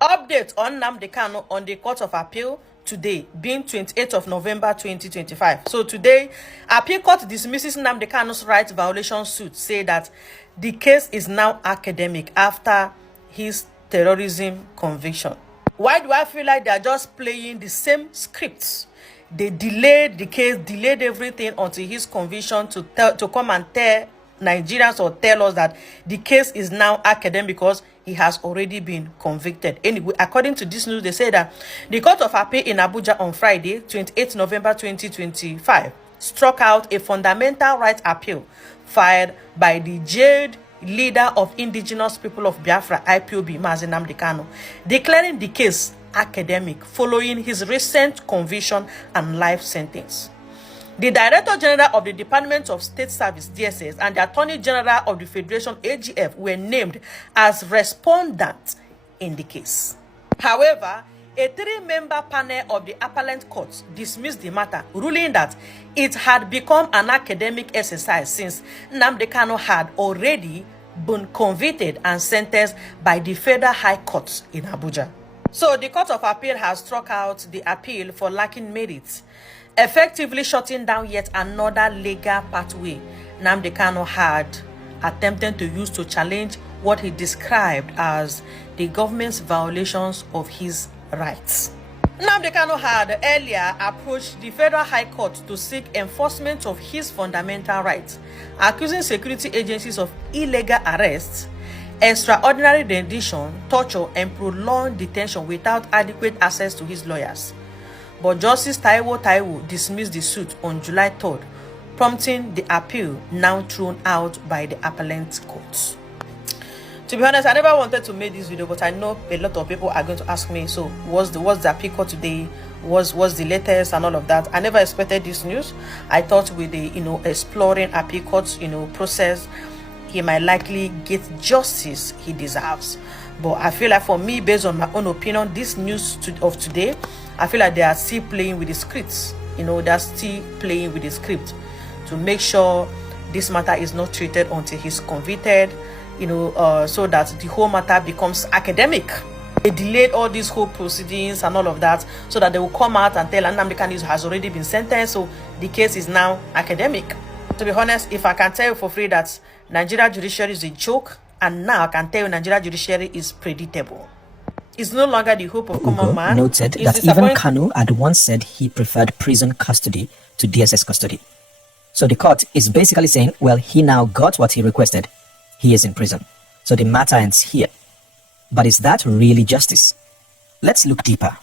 Update on Nnamdi Kanu on the Court of Appeal today, being 28th of November 2025. So today, Appeal Court dismisses Nnamdi Kanu's rights violation suit, say that the case is now academic after his terrorism conviction. Why do I feel like they are just playing the same scripts? They delayed the case, delayed everything until his conviction to come and tell Nigerians or tell us that the case is now academic because he has already been convicted. Anyway, according to this news, they say that the Court of Appeal in Abuja on Friday, 28 November 2025, struck out a fundamental rights appeal filed by the jailed leader of Indigenous People of Biafra, IPOB, Nnamdi Kanu, declaring the case academic following his recent conviction and life sentence. The Director General of the Department of State Service, DSS, and the Attorney General of the Federation, AGF, were named as respondents in the case. However, a three-member panel of the appellate court dismissed the matter, ruling that it had become an academic exercise since Nnamdi Kanu had already been convicted and sentenced by the Federal High Court in Abuja. So the Court of Appeal has struck out the appeal for lacking merit, effectively shutting down yet another legal pathway Nnamdi Kanu had attempted to use to challenge what he described as the government's violations of his rights. Nnamdi Kanu had earlier approached the Federal High Court to seek enforcement of his fundamental rights, accusing security agencies of illegal arrests, extraordinary rendition, torture, and prolonged detention without adequate access to his lawyers. But Justice Taiwo dismissed the suit on July 3rd, prompting the appeal now thrown out by the appellate courts. To be honest, I never wanted to make this video, but I know a lot of people are going to ask me, so what's the appeal court today? What's the latest and all of that? I never expected this news. I thought with the exploring appeal court's process, he might likely get justice he deserves. But I feel like for me, based on my own opinion, this news of today, I feel like they are still playing with the scripts. They're still playing with the script to make sure this matter is not treated until he's convicted, so that the whole matter becomes academic. They delayed all these whole proceedings and all of that so that they will come out and tell Nnamdi Kanu has already been sentenced, so the case is now academic. To be honest, if I can tell you for free that Nigeria judiciary is a joke, and now I can tell you Nigeria judiciary is predictable. It's no longer the hope of common man. Noted that even Kanu had once said he preferred prison custody to DSS custody. So the court is basically saying, well, he now got what he requested. He is in prison. So the matter ends here. But is that really justice? Let's look deeper.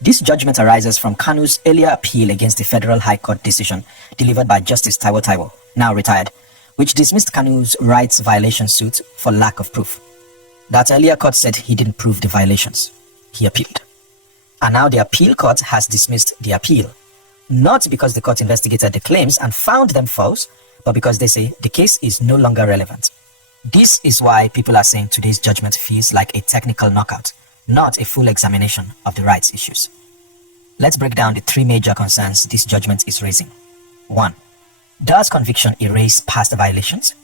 This judgment arises from Kanu's earlier appeal against the Federal High Court decision delivered by Justice Taiwo, now retired, which dismissed Kanu's rights violation suit for lack of proof. That earlier court said he didn't prove the violations. He appealed. And now the appeal court has dismissed the appeal. Not because the court investigated the claims and found them false, but because they say the case is no longer relevant. This is why people are saying today's judgment feels like a technical knockout, not a full examination of the rights issues. Let's break down the three major concerns this judgment is raising. 1. Does conviction erase past violations?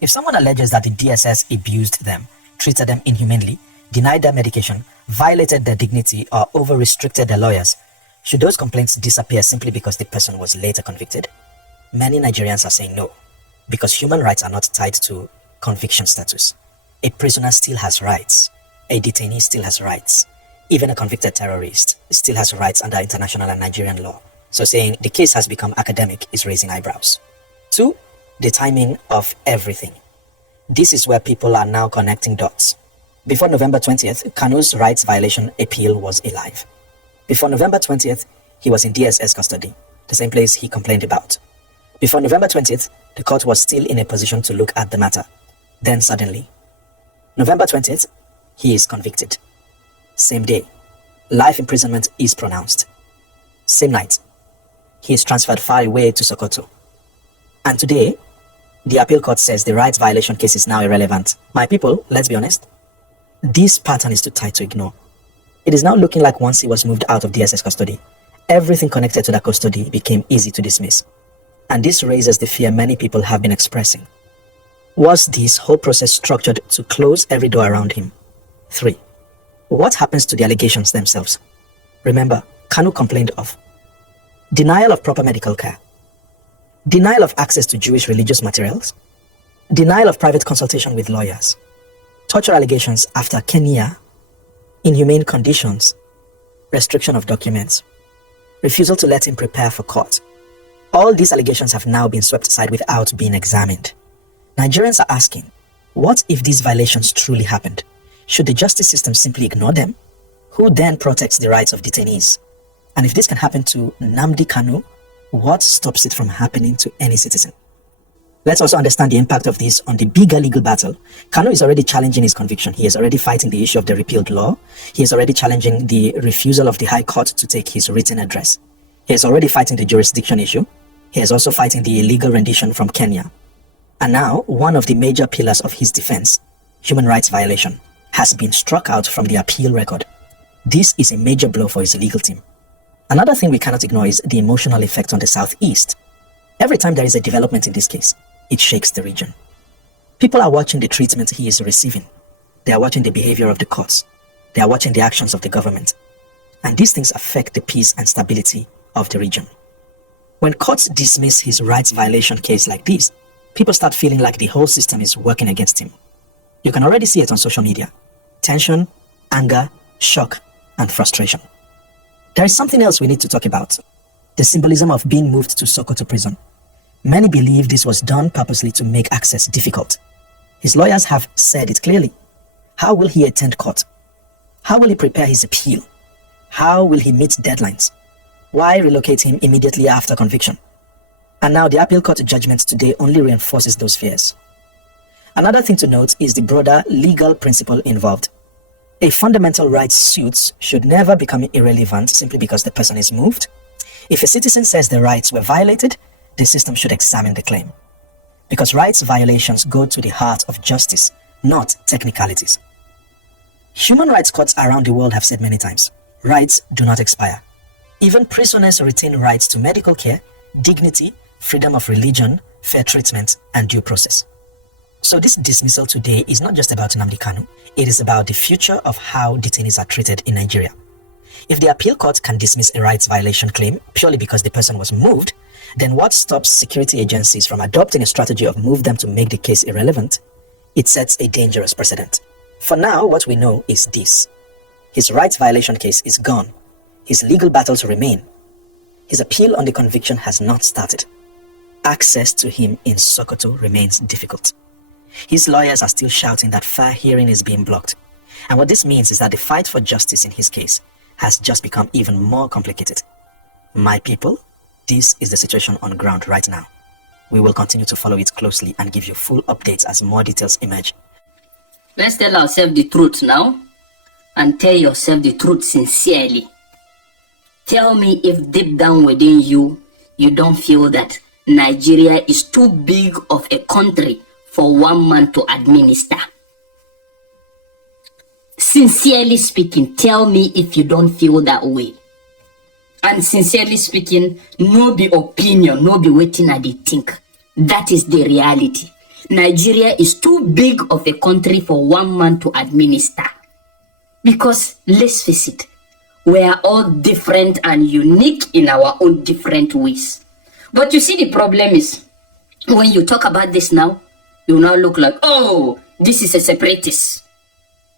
If someone alleges that the DSS abused them, treated them inhumanely, denied their medication, violated their dignity, or over-restricted their lawyers, should those complaints disappear simply because the person was later convicted? Many Nigerians are saying no, because human rights are not tied to conviction status. A prisoner still has rights. A detainee still has rights. Even a convicted terrorist still has rights under international and Nigerian law. So saying the case has become academic is raising eyebrows. 2. The timing of everything. This is where people are now connecting dots. Before November 20th, Kanu's rights violation appeal was alive. Before November 20th, he was in DSS custody, the same place he complained about. Before November 20th, the court was still in a position to look at the matter. Then suddenly, November 20th, he is convicted. Same day, life imprisonment is pronounced. Same night, he is transferred far away to Sokoto. And today, the appeal court says the rights violation case is now irrelevant. My people, let's be honest, this pattern is too tight to ignore. It is now looking like once he was moved out of DSS custody, everything connected to that custody became easy to dismiss. And this raises the fear many people have been expressing. Was this whole process structured to close every door around him? 3. What happens to the allegations themselves? Remember, Kanu complained of denial of proper medical care, denial of access to Jewish religious materials, denial of private consultation with lawyers, torture allegations after Kenya, inhumane conditions, restriction of documents, refusal to let him prepare for court. All these allegations have now been swept aside without being examined. Nigerians are asking, what if these violations truly happened? Should the justice system simply ignore them? Who then protects the rights of detainees? And if this can happen to Nnamdi Kanu, what stops it from happening to any citizen? Let's also understand the impact of this on the bigger legal battle. Kanu is already challenging his conviction. He is already fighting the issue of the repealed law. He is already challenging the refusal of the High Court to take his written address. He is already fighting the jurisdiction issue. He is also fighting the illegal rendition from Kenya. And now, one of the major pillars of his defense, human rights violation, has been struck out from the appeal record. This is a major blow for his legal team. Another thing we cannot ignore is the emotional effect on the Southeast. Every time there is a development in this case, it shakes the region. People are watching the treatment he is receiving. They are watching the behavior of the courts. They are watching the actions of the government. And these things affect the peace and stability of the region. When courts dismiss his rights violation case like this, people start feeling like the whole system is working against him. You can already see it on social media. Tension, anger, shock, and frustration. There is something else we need to talk about. The symbolism of being moved to Sokoto prison. Many believe this was done purposely to make access difficult. His lawyers have said it clearly. How will he attend court? How will he prepare his appeal? How will he meet deadlines? Why relocate him immediately after conviction? And now the appeal court judgment today only reinforces those fears. Another thing to note is the broader legal principle involved. A fundamental rights suit should never become irrelevant simply because the person is moved. If a citizen says the rights were violated, the system should examine the claim. Because rights violations go to the heart of justice, not technicalities. Human rights courts around the world have said many times, rights do not expire. Even prisoners retain rights to medical care, dignity, freedom of religion, fair treatment, and due process. So this dismissal today is not just about Nnamdi Kanu, it is about the future of how detainees are treated in Nigeria. If the appeal court can dismiss a rights violation claim purely because the person was moved, then what stops security agencies from adopting a strategy of move them to make the case irrelevant? It sets a dangerous precedent. For now, what we know is this. His rights violation case is gone. His legal battles remain. His appeal on the conviction has not started. Access to him in Sokoto remains difficult. His lawyers are still shouting that fair hearing is being blocked. And what this means is that the fight for justice in his case has just become even more complicated. My people, this is the situation on ground right now. We will continue to follow it closely and give you full updates as more details emerge. Let's tell ourselves the truth now, and tell yourself the truth sincerely. Tell me if deep down within you, you don't feel that Nigeria is too big of a country for one man to administer. Sincerely speaking, tell me if you don't feel that way. And sincerely speaking, no be opinion, no be waiting at the think. That is the reality. Nigeria is too big of a country for one man to administer. Because let's face it, we are all different and unique in our own different ways. But you see, the problem is, when you talk about this now, you now look like, oh, this is a separatist.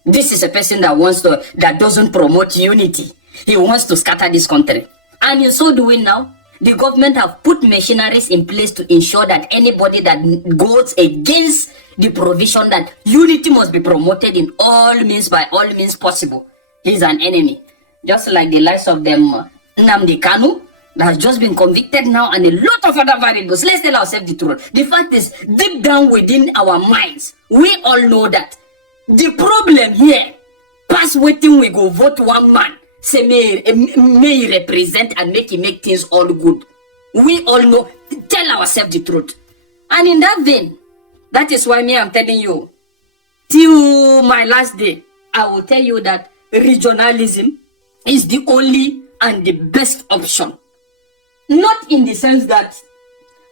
This is a person that doesn't promote unity. He wants to scatter this country. And in so doing now, the government have put machineries in place to ensure that anybody that goes against the provision that unity must be promoted in all means, by all means possible, he's an enemy. Just like the likes of them, Nnamdi Kanu, that has just been convicted now, and a lot of other variables. Let's tell ourselves the truth. The fact is, deep down within our minds, we all know that the problem here, past waiting we go vote one man, say may he represent and make things all good. We all know, tell ourselves the truth. And in that vein, that is why I'm telling you, till my last day, I will tell you that regionalism is the only and the best option. Not in the sense that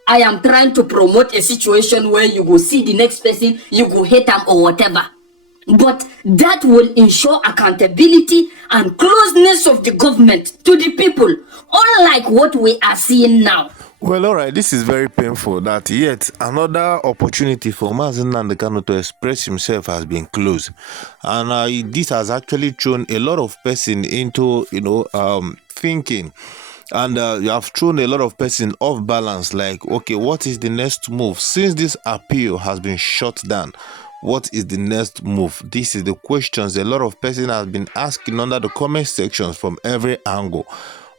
I am trying to promote a situation where you go see the next person, you go hate them or whatever. But that will ensure accountability and closeness of the government to the people, unlike what we are seeing now. Well, all right, this is very painful that yet another opportunity for Mazi Nnamdi Kanu to express himself has been closed. And this has actually thrown a lot of person into, thinking. And you have thrown a lot of person off balance, like, okay, what is the next move? Since this appeal has been shut down, what is the next move? This is the questions a lot of person has been asking under the comment sections from every angle.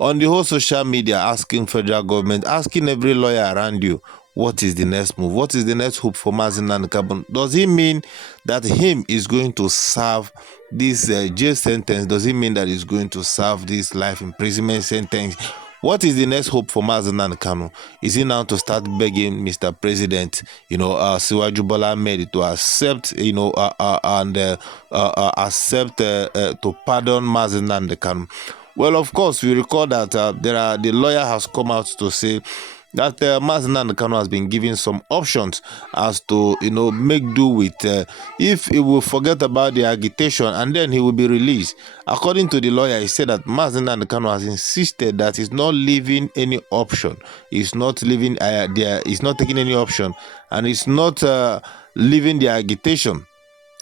On the whole social media, asking federal government, asking every lawyer around you, what is the next move? What is the next hope for Mazi Nnamdi Kanu? Does it mean that him is going to serve this jail sentence? Does it mean that he's going to serve this life imprisonment sentence? What is the next hope for Mazi Nnamdi Kanu? Is he now to start begging Mr. President, Siwaju Bola Ahmed to accept, accept to pardon Mazi Nnamdi Kanu? Well, of course, we recall that the lawyer has come out to say that Mazi Nnamdi Kanu has been given some options as to, make do with if he will forget about the agitation and then he will be released. According to the lawyer, he said that Mazi Nnamdi Kanu has insisted that he's not leaving any option. He's not leaving he's not taking any option, and he's not leaving the agitation.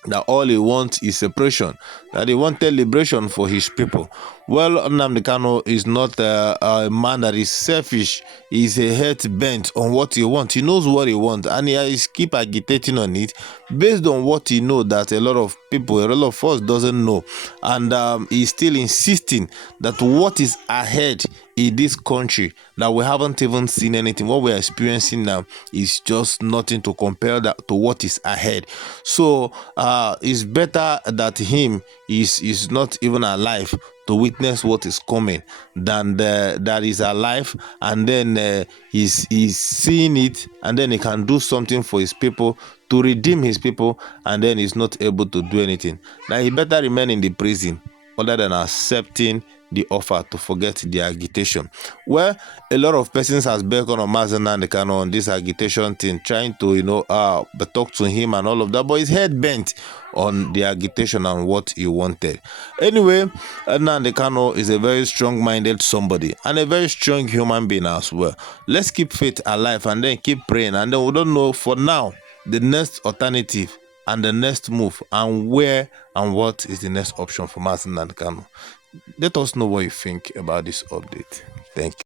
That all he wants is separation, that he wanted liberation for his people. Well, Nnamdi Kanu is not a man that is selfish. He's a head bent on what he wants. He knows what he wants, and he is keep agitating on it based on what he knows that a lot of people, a lot of us doesn't know. And he's still insisting that what is ahead in this country, that we haven't even seen anything. What we're experiencing now is just nothing to compare that to what is ahead. So it's better that him is not even alive to witness what is coming than that is alive, and then he's seeing it, and then he can do something for his people to redeem his people, and then he's not able to do anything. Now he better remain in the prison other than accepting the offer to forget the agitation. Well, a lot of persons has beckoned on Mazi Nnamdi Kanu on this agitation thing, trying to talk to him and all of that, but his head bent on the agitation and what he wanted. Anyway, Nnamdi Kanu is a very strong-minded somebody and a very strong human being as well. Let's keep faith alive and then keep praying, and then we don't know for now the next alternative and the next move, and where and what is the next option for Mazi Nnamdi Kanu. Let us know what you think about this update. Thank you.